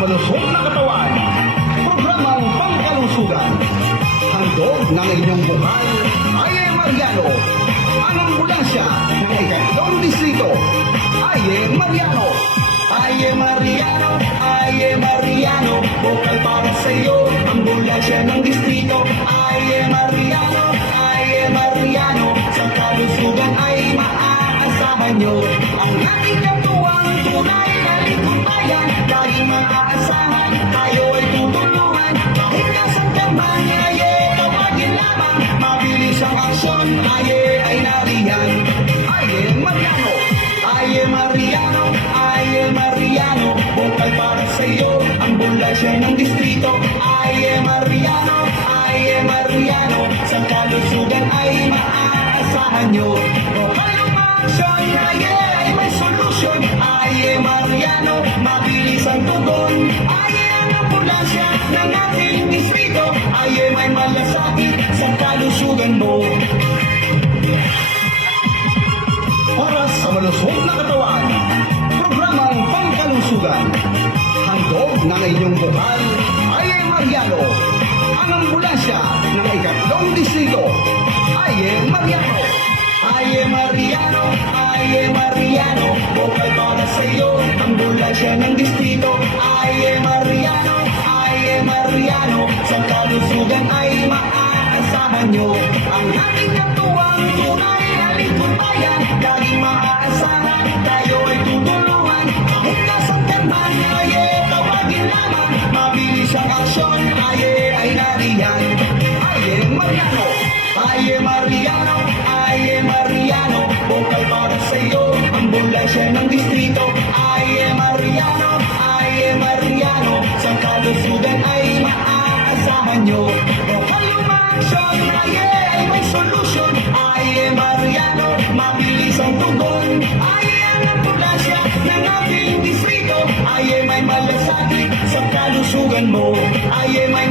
malusog na katawan, programang pangkalusugan. Handog ng inyong buhay, Aye Mariano. Ang ambulansya ng ikatlong distrito, Aye Mariano. Aye Mariano, Aye Mariano, bukal para sa iyo, ambulansya ng distrito. Aye Mariano, Aye Mariano, sa kalusugan ay maaasahan nyo. Ang ating katuwang tunay na lingkod bayan, laging maaasahan, tayo ay tutulungan. Hinga sa taman, Aye, tawagin lamang, mabilis ang aksyon, Aye ay nariyan. Aye Mariano, Aye Mariano, Aye Mariano, bukal para sa iyo, ambulansya ng distrito. Aye Mariano, Aye Mariano, sa kalusugan ay maaasahan nyo. Bukal ang aksyon, Aye ay may solusyon. Aye Mariano, mabilis ang tugon. Aye ang ambulansya ng ating distrito. Aye may malasakit sa kalusugan mo. Para sa malusog na katawan, programang pangkalusugan. Handog ng inyong buhay, Aye Mariano. Ang ambulansya ng ikatlong distrito, Aye Mariano. Aye Mariano, Aye Mariano, bukal para sa iyo, ambulansya ng distrito. Aye Mariano, Aye Mariano, sa kalusugan ay maaasahan nyo. Ang ating katuwang tunay na lingkod bayan, laging maaasahan, tayo ay tutulungan. Hinga sa taman, Aye, tawagin lamang, mabilis ang aksyon, Aye ay nariyan. Aye Mariano, Aye Mariano, Aye Mariano, bukal para sa iyo, ambulansya ng distrito. Aye Mariano, Aye Mariano, sa kalusugan ay maaasahan nyo. Bukal yung aksyon, Aye ay may solusyon. Aye Mariano, mabilis ang tugon. Aye ang ambulansya ng ating distrito. Aye may malasakit sa kalusugan mo. Aye may